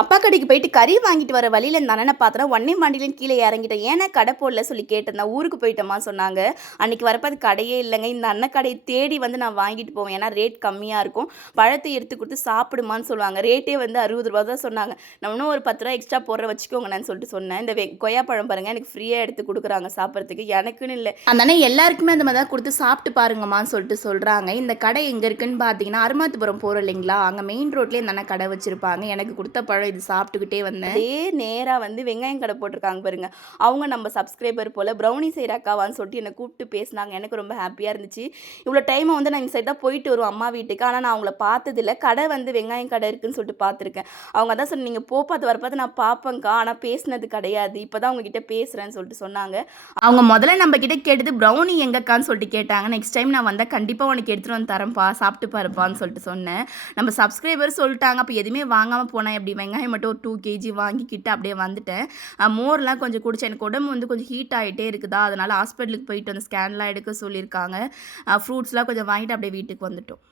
அப்பா கடைக்கு போயிட்டு கறி வாங்கிட்டு வர வழியில் இந்த அண்ணனை பார்த்தோன்னா ஒன்னே மாண்டிலேன்னு கீழே இறங்கிட்டேன் ஏன்னா கடை போடல சொல்லி கேட்டிருந்தேன் ஊருக்கு போயிட்டோமா? சொன்னாங்க. அன்னைக்கு வரப்போ அது கடையே இல்லைங்க. இந்த அண்ணன் கடையை தேடி வந்து நான் வாங்கிட்டு போவேன். ஏன்னா ரேட் கம்மியாக இருக்கும். பழத்தை எடுத்து கொடுத்து சாப்பிடுமான்னு சொல்லுவாங்க. ரேட்டே வந்து அறுபது ரூபா தான் சொன்னாங்க. நான் இன்னும் ஒரு பத்து ரூபா எக்ஸ்ட்ரா போடுற வச்சுக்கோங்க நான் சொல்லிட்டு சொன்னேன். இந்த வெ கொய்யா பழம் பாருங்க எனக்கு ஃப்ரீயாக எடுத்து கொடுக்குறாங்க சாப்பிட்றதுக்கு. எனக்குன்னு இல்லை. அந்த அண்ணன் எல்லாருக்குமே அந்த மாதிரி தான் கொடுத்து சாப்பிட்டு பாருங்கம்மான்னு சொல்லிட்டு சொல்கிறாங்க இந்த கடை எங்கே இருக்குன்னு பார்த்தீங்கன்னா அருமாத்துபுரம் போகிறோம் இல்லைங்களா? அங்கே மெயின் ரோட்லேயே இந்த அண்ணன் கடை வச்சுருப்பாங்க. எனக்கு கொடுத்த பழம் இது சாப்பிட்டுக்கிட்டே வந்தேன். அதே நேராக வந்து வெங்காயம் கடை போட்டிருக்காங்க பாருங்க. அவங்க நம்ம சப்ஸ்கிரைபர் போல் ப்ரௌனி செய்கிறாக்காவான்னு சொல்லிட்டு என்னை கூப்பிட்டு பேசினாங்க. எனக்கு ரொம்ப ஹாப்பியாக இருந்துச்சு. இவ்வளோ டைமை வந்து நான் இந்த சைட் தான் போயிட்டு வருவோம் அம்மா வீட்டுக்கு. ஆனால் நான் அவங்கள பார்த்ததில்ல. கடை வந்து வெங்காயம் கடை இருக்குன்னு சொல்லிட்டு பார்த்துருக்கேன். அவங்க அதான் சொன்னீங்க நீங்கள் போப்பாத்து வரப்பாத்து நான் பார்ப்பேங்க்கா ஆனால் பேசினது கிடையாது. இப்போ தான் உங்ககிட்ட பேசுகிறேன்னு சொல்லிட்டு சொன்னாங்க. அவங்க முதல்ல நம்ம கிட்ட கேட்டது ப்ரௌனி எங்கக்கான்னு சொல்லிட்டு கேட்டாங்க. நெக்ஸ்ட் டைம் நான் வந்தால் கண்டிப்பாக உனக்கு எடுத்துகிட்டு வந்து தரேன்ப்பா. சாப்பிட்டு பாருப்பான்னு சொல்லிட்டு சொன்னேன். நம்ம சப்ஸ்கிரைபர் சொல்லிட்டாங்க. அப்போ எதுவுமே வாங்காமல் போனேன் எப்படி? வெங்காயம் மட்டும் ஒரு டூ கேஜி வாங்கிக்கிட்டு அப்படியே வந்துட்டேன். மோர்லாம் கொஞ்சம் குடிச்சேன் எனக்கு உடம்பு வந்து கொஞ்சம் ஹீட் ஆகிட்டே இருக்குதா? அதனால் ஹாஸ்பிட்டலுக்கு போயிட்டு வந்து ஸ்கேன்லாம் எடுக்க சொல்லியிருக்காங்க. ஃப்ரூட்ஸ்லாம் கொஞ்சம் வாங்கிட்டு அப்படியே வீட்டுக்கு வந்துட்டோம்.